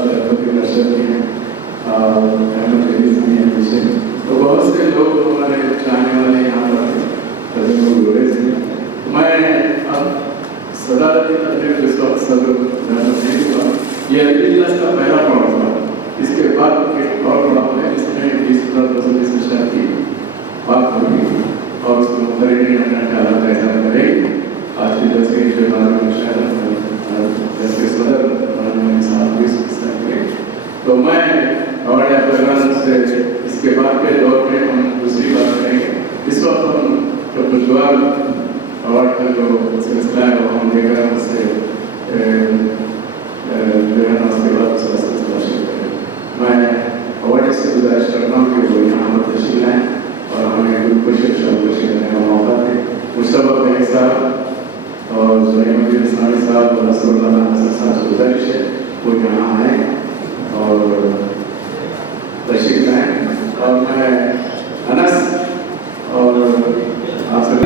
शरबत के दर्शक भी हैं, अहमद अजीज भी हैं पीछे, तो बहुत से लोग हमारे चाहने वाले यहाँ पर थे, लोग जुड़े थे। मैं अब सदारती तकरीब जिस वक्त सदर नहीं हुआ, ये अल्लाह का पहला पड़ाव था। इसके बाद एक और पड़ाव है जिसमें 20 शायद की बात होगी और उसको मुखरिन अपना ख्याल ऐसा करेंगे। आज की जैसे जो बारे जैसे सदर साहब भी करेंगे, तो मैं हमारे अफगान से इसके बाद के दौर में हम दूसरी बात करेंगे। इस वक्त हम जो खुशगवार अवार्ड का जो सिलसिला है वो हम देख रहे हैं, उससे जो है ना उसके बाद उसका सिलसिला शुरू करें। मैं अवार्ड से गुजारिश करता हूँ कि वो यहाँ पर तशरीफ लाएँ और हमें कुछ खुशी करने का मौका दें। मुश्तबा भाई साहब और ज़ुलैमुद्दीन इस्लामी साहब और रसूलुल्लाह साहब से गुजारिश है वो यहाँ आए और तशरीफ लाएँ। और मैं अनस और आपसे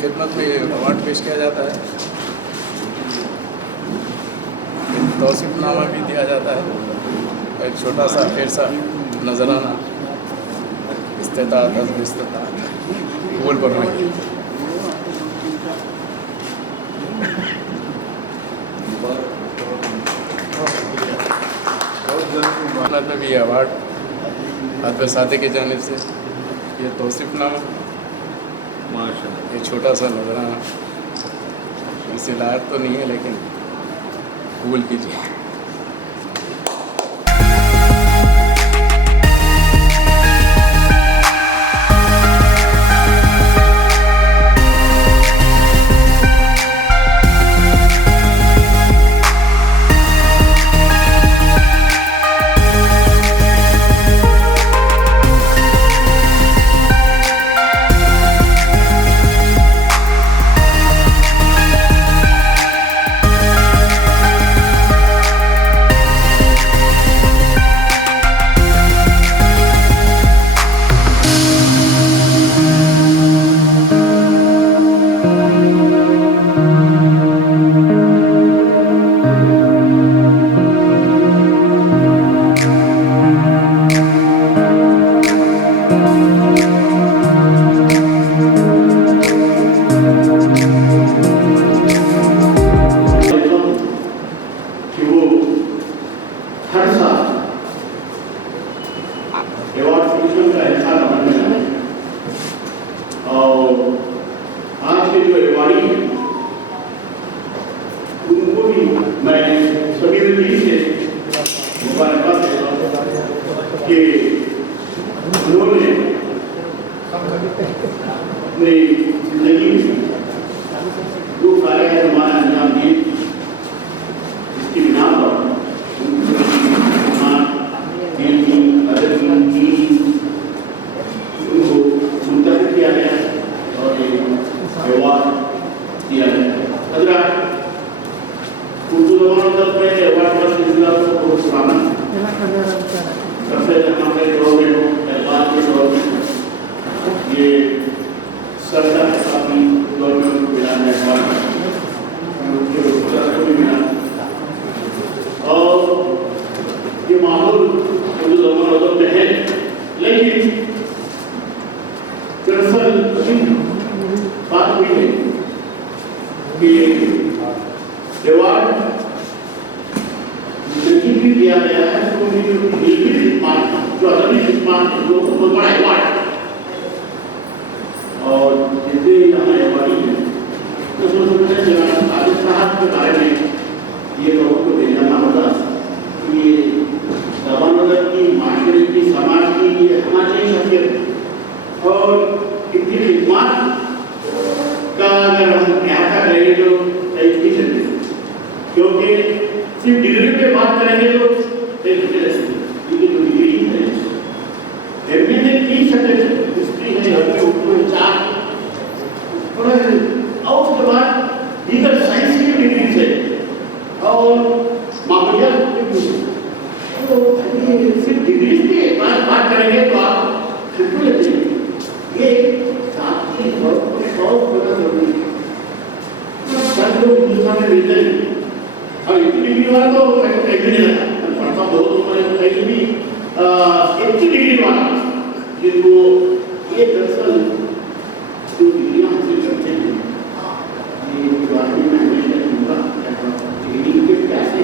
खिदमत में अवार्ड पेश किया जाता है, तौसीफनामा भी दिया जाता है, एक छोटा सा फेर सा नजराना इस्तेताअत कबूल फरमाइए। में भी अवार्ड अदब सादे की जानिब से ये तौसीफनामा माशाअल्लाह, ये छोटा सा नजराना इसे लायक तो नहीं है लेकिन कबूल कीजिए। उन्होंने अपनी जिंदगी जो कार्य है हमारा अंजाम दिए, इसकी बिना पर उनको मुंतखब किया गया और एक अवार्ड दिया गया। हज़रात, उर्दू ज़बान में अवार्ड का सिलसिला तो बहुत पुराना है। सबसे हमारे दौर में बाद के दौर में ये सरदार काफ़ी दौर में उनको मिला है, उनके को भी मिला। और ये माहौल उर्दू ज़बान में है, लेकिन दरअसल बात हुई है कि अवार्ड नहीं भी दिया गया है तो जो अदबी खिदमत लोगों को बड़ा अवार्ड और जितने यहाँ अवार्डी हैं तो सोचते हैं जनाब आदिल साहब के बारे में ये लोगों को देना होगा कि ये दवानगर की माशरे की समाज की ये हमारी शख्सियत और इतनी खिदमत का अगर हम इहाता करेंगे तो सही चलेगी क्योंकि सिर्फ डिग्री पे बात करेंगे तो ये तो डिग्री है एमए में 30 सब्जेक्ट हिस्ट्री है अपने ऊपर 4 और उसके बाद दीगर साइंस की डिग्री से और मामूलियात तो सिर्फ डिग्री पे बात करेंगे तो आप बिल्कुल ये साथ ही बहुत बड़ा जरूरी है सब लोग हिंदुस्तान में मिलते हैं और इतनी डिग्री वाला तो मैं कहीं भी नहीं रहा पढ़ता बहुत मैं कहीं भी इतनी डिग्री वाला जिनको ये दरअसल जो डिग्रियाँ हासिल करते हैं ये बात में मैं हमेशा कहूँगा डिग्री के प्यासे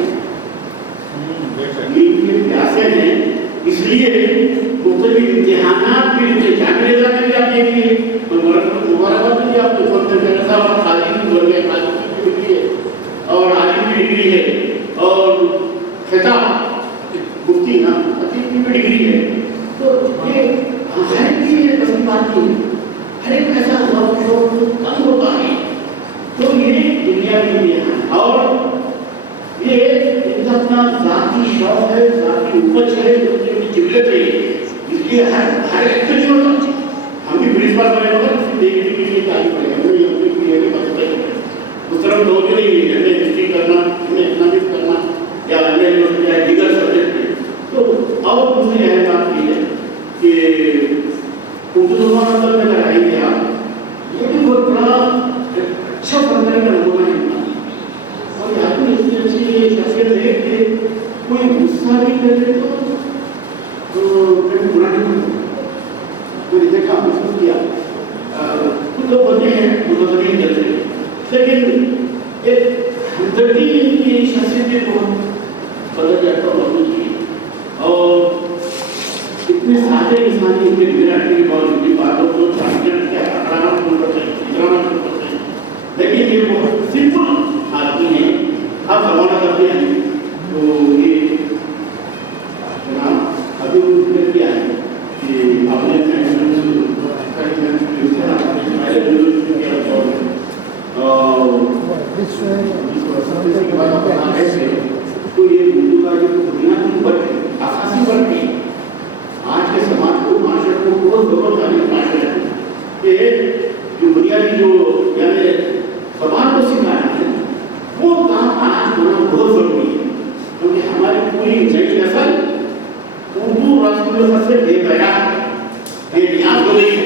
हैं इसलिए मुख्तलिफ इम्तिहानात में इम्तिहान ले जाने के आप देखिए तो मुबारकबाद भी आप साहब खाली बोल गए खाली की डिग्री है और आलिम की डिग्री है और खिताब मुफ्ती ना अतीब की भी डिग्री है तो ये हर की ये बड़ी बात नहीं हर एक ऐसा कम होता है तो ये दुनिया के लिए है और ये अपना जाती शौक है जाती उपज है उनकी जिल्लत है इसलिए हर एक से जो हम भी प्रिंसिपल बने होगा देखने के लिए तारीफ करेंगे हमें ये अपने लिए भी बात करेंगे उस तरफ दो के लिए हमें हिस्ट्री करना हमें इकोनॉमिक्स करना या अन्य जो या दीगर सब्जेक्ट है तो और दूसरी अहम बात ये है कि उर्दू ज़बान में अगर आएंगे आप ये भी बहुत बड़ा अच्छा बनने का नमूना है और आदमी इतनी अच्छी शख्सियत है कि कोई गुस्सा नहीं करे तो फिर बुरा नहीं होता तो इसे काम महसूस किया कुछ लोग होते हैं मुतज़मीन जैसे लेकिन एक हमदर्दी की शख्सियत को बदल जाता होना चाहिए और इतने सादे इंसान इतने विराट की बहुत इतनी बातों को चाहते क्या आराम करते हैं लेकिन ये बहुत सिंपल आदमी है आप रवाना करते हैं तो ये जनाब अभी उन्होंने किया है कि आपने तो ये उर्दू का जो बुनियादी वर्ग है असासी वर्ग है आज के समाज को माशरे को बहुत गौरवशाली माशरे है जो बुनियादी जो यानी समाज को सिखाना है वो काम आज होना बहुत जरूरी है क्योंकि हमारी पूरी नई नस्ल उर्दू रसूल से बेनियाज हो गई है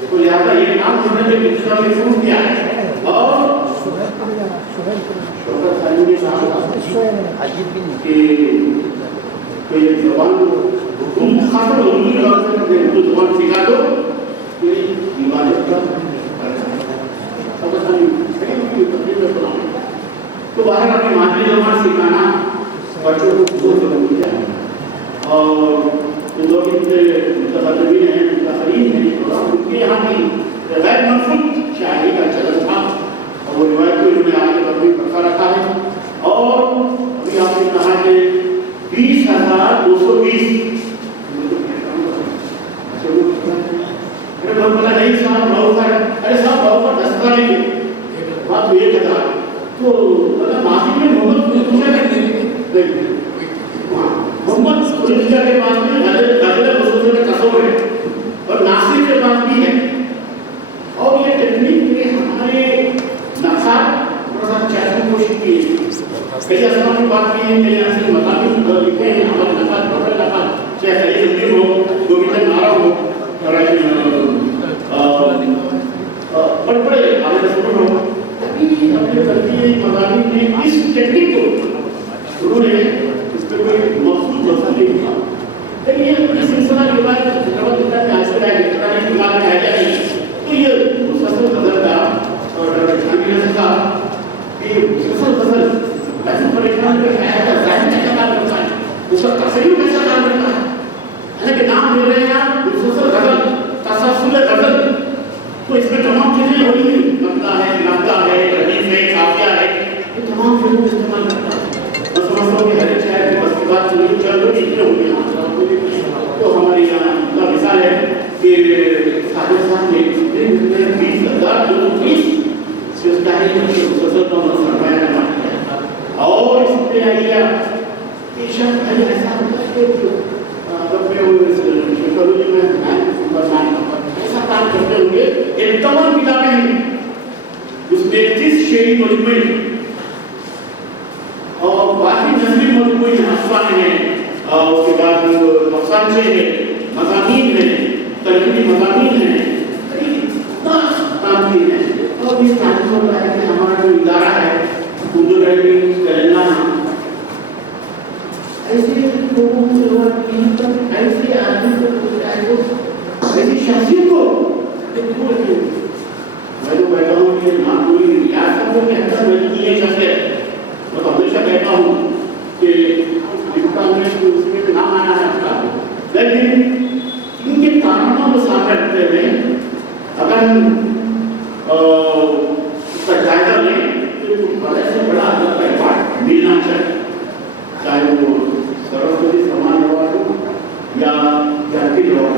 तो लिहाजा ये काम उन्होंने पिछला में शुरू किया है और तो ये जबान तुम खातर उर्दू जबान सिखा दो तो बाहर अपनी मातृ जबान सिखाना बच्चों को बहुत जरूरी है और जो लोग इनसे मुतहज़्ज़िबीन हैं मुतहरीन हैं उनके यहाँ भी गैर मनसूख शायरी का चलन था और वो रिवायत को इन्होंने आगे तक भी बरकरार रखा है और अभी आपने कहा कि 20,220 अरे बहुत बड़ा नहीं साहब बहुत है अरे साहब बहुत दस्ता नहीं बात तो 1,000 तो मतलब मासिक में मोहम्मद के पास में कसम है और नासिर के पास भी है और ये टेक्निक के हमारे नक्शा थोड़ा सा चेक की कोशिश की कई आसमान की बात की है कई आसमान मकामी लिखे हैं हमारे नक्शा थोड़ा नक्शा चाहे सही हिंदी हो गोविंदन नारा हो और बड़े आगे स्कूल हो अभी अपने तरक्की मकामी ने इस टेक्निक को उन्होंने इस पर कोई मखसूस मकसद नहीं था लेकिन ये सिलसिला के बाद जब इतना हासिल है इतना नहीं दिमाग में आया नहीं तो ये मुसलसल नजर का और जहांगीर साहब कि मुसलसल गजल ऐसा परेशान है कैसा काम करता है, उसका तस्वीर कैसा काम करता है, हालांकि नाम ले रहे हैं आप मुसलसल गजल, तसलसल गजल, तो इसमें तमाम चीजें होती हैं, लगता है, रदीफ है, काफिया है, ये तमाम चीजों को इस्तेमाल करता है। मैं समझता हूँ कि हर एक शायर की बस की बात नहीं चल रही इतने हो गए। तो हमारी यहाँ का मिसाल है कि साढ़े सात में 20,000 जो 20 और इसमें आइए पेशेंट भाई ऐसा होता है कि साइकोलॉजी में ऐसा काम करते होंगे एक तमाम किताबें हैं उसमें 30 शेरी मजमूई और बाकी नजरी मजमूई अफसाने हैं और उसके बाद अफसाने हैं, मज़ामीन हैं, तर्कीबी मज़ामीन हैं, काम की है। और इस तारीख को बताया कि हमारा जो इदारा है उर्दू अकेडमी तेलंगाना ऐसे लोगों को जरूरत नहीं पर ऐसे आदमी को ऐसी शख्सियत को मैं तो कहता हूँ कि ना कोई याद सबको कहता है मैं ये शख्सियत मैं तो हमेशा कहता हूँ कि लिखता में उसमें नाम आना है आपका, लेकिन इनके कारणों को सामने रखते हुए अगर उसका जायजा लें तो बड़े से बड़ा अवार्ड मिलना चाहिए, चाहे वो सरस्वती सम्मान अवार्ड हो या ज्ञानपीठ अवार्ड,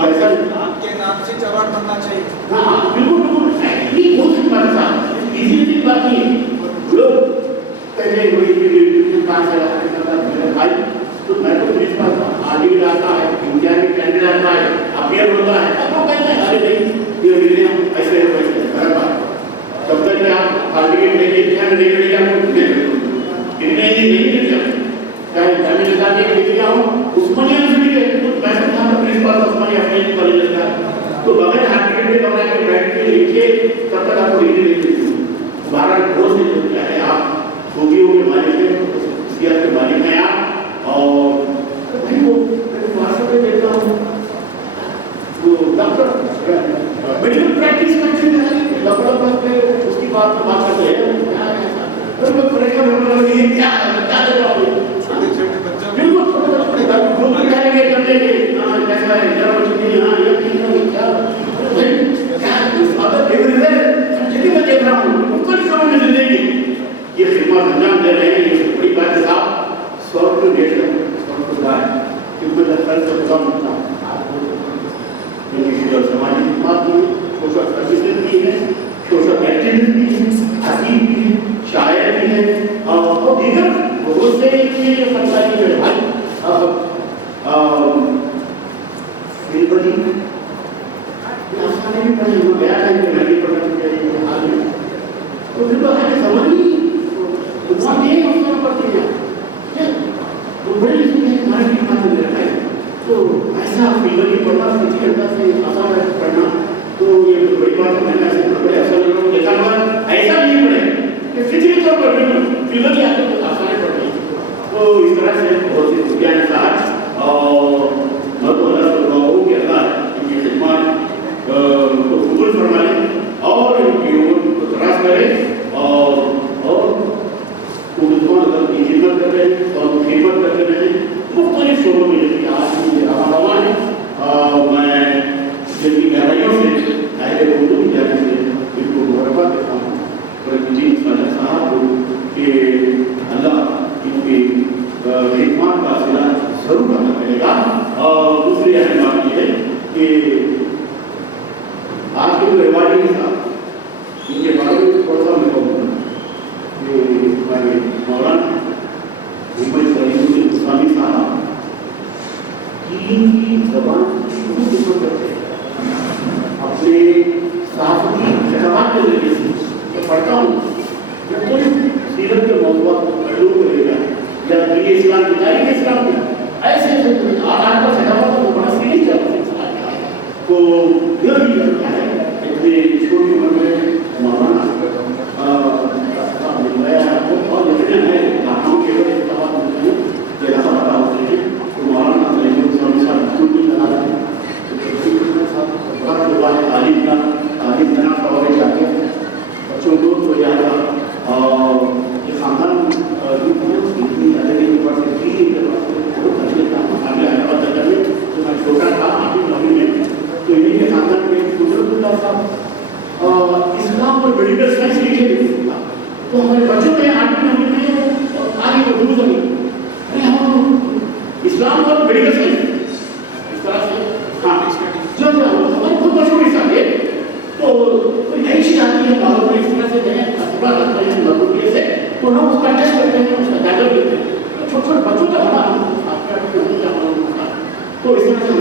ऐसा आपके नाम से अवार्ड बनना चाहिए। हाँ बिल्कुल बिल्कुल एक्चुअली हो सकता है, इसी बात नहीं है। लोग पहले वही कहाँ से भाई तो मैं तो पुलिस पास आगे भी आता है, इंडिया में कैंडिडेट आता है, अपियर होता है, अब वो कहते हैं अरे नहीं ये मिले हम ऐसे बराबर तब तक आप हार्टिकेट लेके क्या लेके आपको नहीं मिल जाए, चाहे फैमिली के साथ एक डिग्री हो उस्मानिया यूनिवर्सिटी के तो मैं तो था पुलिस पास उस्मानिया अपने कॉलेज का तो बगैर हार्टिकेट के बगैर के बैठ के लिखे तब तक आपको डिग्री नहीं मिलती। भारत बहुत से क्या है आप खूबियों के मालिक हैं, सियासत के मालिक हैं आप और भाई वो वास्तव में देखता हूँ वो डॉक्टर मेडिकल प्रैक्टिस में डॉक्टर पे उसकी बात करते हैं तो मैं परेशान होने लगी क्या दे रहा हूँ बिल्कुल छोटे ग्रुप में जाएंगे करने के कैसा है जरा बच्चे हाँ ये क्या अगर देख रहे हैं जितनी मैं देख रहा हूँ उनको नहीं समझ में जिंदगी ये खिदमत अंजाम दे रहे हैं, ये बड़ी बात है साहब 100 टू 150 गाय क्योंकि दरअसल से कम होता है समाज की बात भी सोशल सर्विसेज भी है, सोशल एक्टिविटी भी है, अदीब भी है, शायर भी है और दीगर बहुत से फनकारी जो है आसानी भी पढ़े हो गया है कि नदी पढ़ने के हाल में तो बिल्कुल हमें समझ नहीं बहुत ये अवसर पड़ती है तो बड़ी हमारे भी बात में रहता है तो ऐसा बिल्कुल ही पढ़ना किसी घंटा से आसान है पढ़ना तो ये बड़ी बात है। मैंने ऐसे बड़े अवसर लोगों देखा हुआ ऐसा नहीं पढ़े कि फिजिकली तौर पर बिल्कुल ही आते तो आसान पढ़ गई तो इस तरह से बहुत सी खुशियाँ के साथ और मैं तो अल्लाह से दुआ करूँ कि अल्लाह इनकी खिदमत को कबूल फरमा ले और इनकी उम्र को दराज करे और अगर की खिदमत कर रहे हैं और खिदमत करते रहे मुख्तलिफ शोबों में जैसे आज भी रवा है मैं जिनकी गहराइयों से अहले उर्दू की जाने से इनको मुबारकबाद देता हूँ जी साहब को कि अल्लाह इनकी खिदमत का सिला जरूर अदा करेगा। और दूसरी अहम बात यह है कि आज के जो रिवाजी था इनके बारे में थोड़ा सा मैं कहूँगा कि मौलाना मोहम्मद सलीम इस्लामी साहब की जबान बहुत पसंद करते हैं अपने साहबी जवाब के जरिए से मैं पढ़ता हूँ जब कोई सीरत के मौजूदा पहलू करेगा या दीन इस्लाम की तारीख इस्लाम की ऐसे आधार पर सजावट को बड़ा सीरीज चलता है तो यह भी करता है इतने छोटी उम्र में मौलाना और जितने हैं नामों के बड़े सवाल होते हैं ये ऐसा पता होते हैं तो मौलाना स्कूल भी चला रहे हैं तालीम देना सवाल जाते हैं बच्चों को तो याद इस्लाम और मेडिकल साइंस इस तरह से हाँ जो हमारे खुद मशहूर हिसाब है तो कोई नई चीज आती है बाहर में इस तरह से नए असुरा करते हैं लघुप्रिय से तो हम उसका टेस्ट करते हैं उसका जाकर लेते हैं तो छोटे छोटे बच्चों का हमारा आपका नहीं क्या मालूम होता तो इस तरह से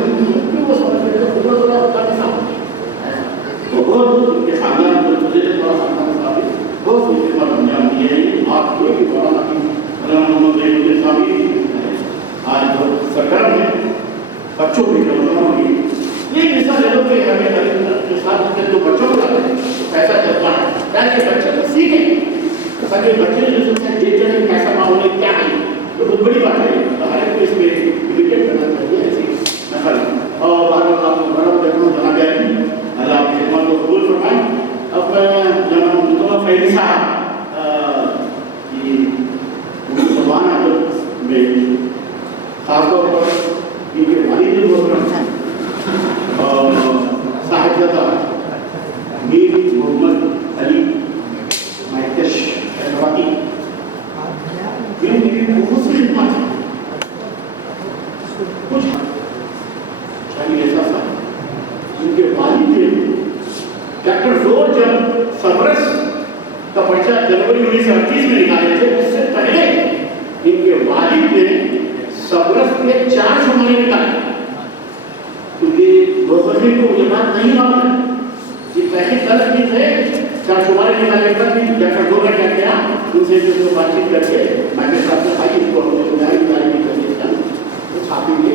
वो समझ लेते हैं थोड़ा थोड़ा होता है साहब तो बहुत उनके खानदान को मुझे थोड़ा खानदान साहब बहुत नीचे पर अंजाम दिए हैं आप जो कि बड़ा मोहम्मद साहब आज जो सरकार ने बच्चों की जरूरतों की ये मिसाल ले लो कि हमें के साथ जो बच्चों को लाते हैं पैसा चलता है ताकि बच्चे को सीखें ताकि बच्चे जो सोचते हैं देख रहे हैं कैसा माहौल है क्या है तो बहुत बड़ी बात है तो हर एक को इसमें इमिटेट करना चाहिए ऐसी नकल और बार बार आपको बड़ा देखना जना गया है अल्लाह आपकी खिदमत को कबूल फरमाए अब जनाब मुस्तफा फैज़ी साहब ये मुसलमान आदत में खासतौर पर इनके वालिद मोहतरम साहिबजादा मीर मोहम्मद अली महकश हैदराबादी इनकी बहुत सी खिदमत है कुछ चाहिए ऐसा था इनके वालिद ने डॉक्टर जोर जब सरबरस का पर्चा जनवरी 1938 में निकाले थे उससे पहले इनके वालिद ने सरबरस के 4 शुमारे निकाले क्योंकि दोस्तों को ये बात नहीं मालूम है कि पहले दस दिन थे 4 शुमारे निकाले पर भी डॉक्टर जोर ने क्या किया उनसे जो बातचीत करके मैंने साहब से भाई इसको तैयारी करके तो छापेंगे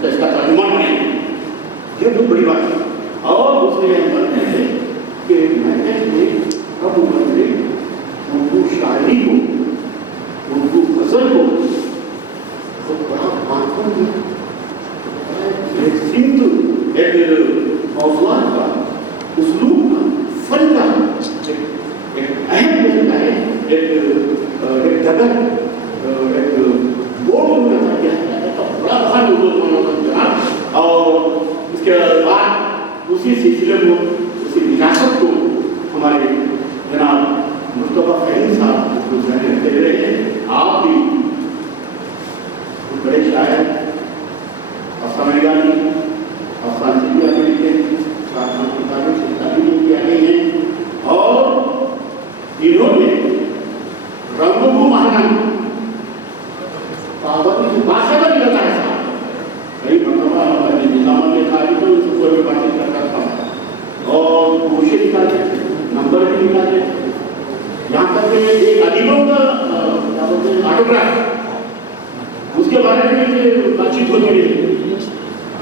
तो इसका तर्जुमा बनेंगे ये बहुत बड़ी बात है और दूसरे कहते हैं कि मैंने कब उम्र में उर्दू शायरी को उर्दू गज़ल को तो बड़ा मानता हूँ एक सिंध एक हौसला का उसलूब का फन का एक अहम भूमिका है एक जगह एक बोर्ड में तो बड़ा फन उर्दू और उसके बाद उसी सिलसिले को उसी विरासत को हमारे जनाब मुस्तफा फैज़ी साहब उसको जाने दे रहे हैं आप भी बड़े शायर अफसान गानी अफसान चिड़िया में लिखे प्रार्थना किताबें से तालीम किया गई हैं और इन्होंने रंगभू महारानी पार्वती की बादशाह भी लगा है साहब कई मरतबा निजाम में खाली तो उसको कोई बातचीत करता था और कोशिश निकालते नंबर भी निकालते यहाँ तक कि एक अदीबों का क्या बोलते हैं ऑटोग्राफ उसके बारे में बातचीत होती रही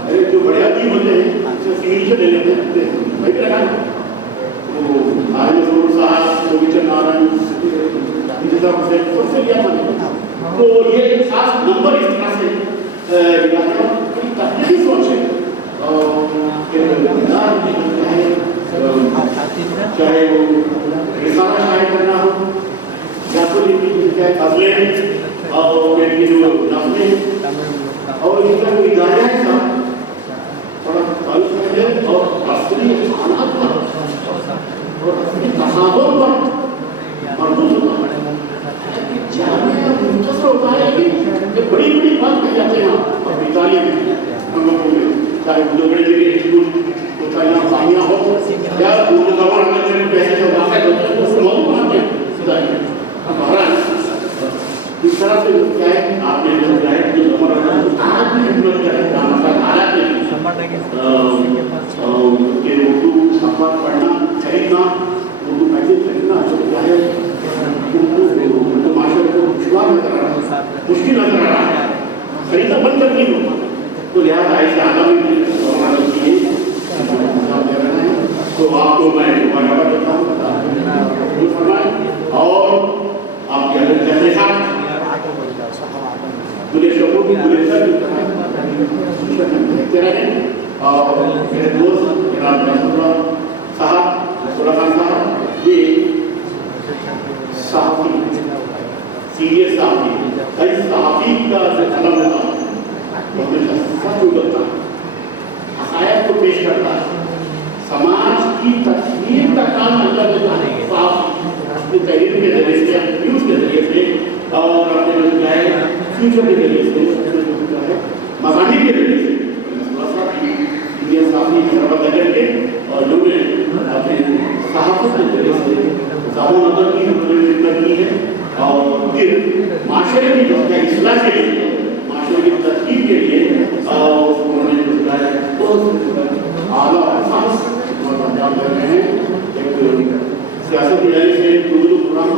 अरे जो बड़े अदीब होते हैं सिग्नेचर ले लेते हैं वही लगा तो आर्य स्वरूप साहब गोविचर नारायण सबसे लिया मैंने तो ये खास नंबर इस तरह से तकनीकी सोच है चाहे वो रिसाला शायद करना हो या तो चाहे गज़लें और इनकी जो नज़में और इनका जो इदारा है साहब थोड़ा ताल्लुक़ है और असली हालात पर और असली तसादुर पर मरबूत होता है जाने मुख्तसर होता है कि बड़ी बड़ी बात कही जाते हैं और इतालिया में चाहे बड़े बड़े स्कूल तो चाहे यहाँ साइया हो या उर्दू जबान में पैसे जो वाक़ होते हैं उसको मौजूद बनाते हैं हमारा इस तरह से क्या है आपने जो है जो हमारा आज भी हिम्मत करें हमारा हालात में कि उर्दू अखबार पढ़ना खरीदना उर्दू मैगजीन खरीदना जो क्या है उर्दू माशरे को दुश्वार नजर आ रहा है मुश्किल नजर आ रहा है खरीदना बंद करनी हो तो लिहाजा ऐसे आगामी तो आपको मैं दोबारा बताता हूँ और आपके अलग जैसे साथ मुझे शोकों की गुलेसर देखते रहे और मेरे दोस्त जनाब साहब नसरुल्लाह खान साहब ये सहाफ़ी सीरियस सहाफ़ी कई सहाफ़ी का जो कलम होता है हक़ाइक़ को पेश करता है समाज की तस्वीर का काम अंदर लेता है साफ अपनी तहरीर के जरिए से न्यूज़ के जरिए से और अपने जो है फ्यूचर के जरिए से जो है फिर माशरे की इस्लाह के लिए, माशरे की तरकीब के लिए उन्होंने बुलाया। बहुत आला एहसास बयान कर रहे हैं। एक सियासत की जाने से उर्दू कुरान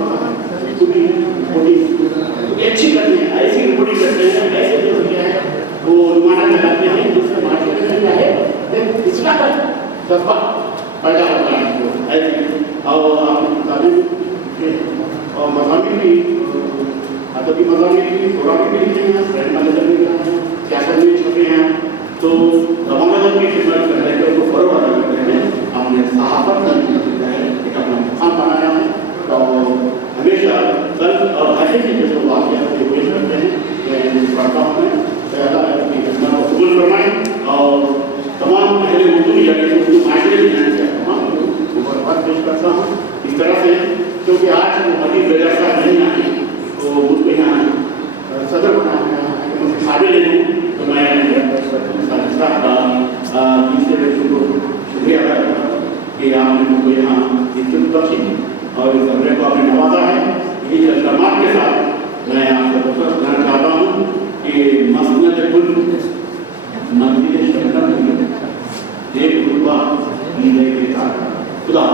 पूरी बड़ी अच्छी करते हैं, ऐसी बड़ी करते हैं, ऐसे जो क्या है वो माना लगाते हैं जिससे माशरे में क्या है इस्लाह का जज्बा पैदा होता है। ऐसे और तालीम और मज़ामी भी अदबी मज़ामी भी कुरान भी लिखे हैं, फ्रेंड मैनेजर भी हैं, सियासत भी छपे हैं। तो तमाम की खिदमत करने के उनको फरोग अदा करते हैं। हमने सहाफ़त का एक अपना मुक़ाम बनाया है और हमेशा कल और ऐसे ही जो वाक़यात को पेश करते हैं मैं पढ़ता हूँ। अल्लाह अपनी खिदमत को कबूल फरमाए और तमाम अहले उर्दू यानी उर्दू माशरे की जाने से तमाम को बर्बाद पेश करता हूँ इस तरह से, क्योंकि आज मोहम्मदी बेजार साहब नहीं आए तो मुझको यहाँ सदर बनाया है, मुझे खाने ले लूँ तो मैं साहब का तीसरे व्यक्ति को शुक्रिया अदा करता हूँ कि आपने मुझको यहाँ इज्जत बख्शी और इस कमरे को आपने नवाजा है। यही इल्ज़ामात के साथ मैं आपसे रुख़्सत करना चाहता हूँ कि मसनद कुल मंजिल शबनम एक रुतबा दी गई के साथ खुदा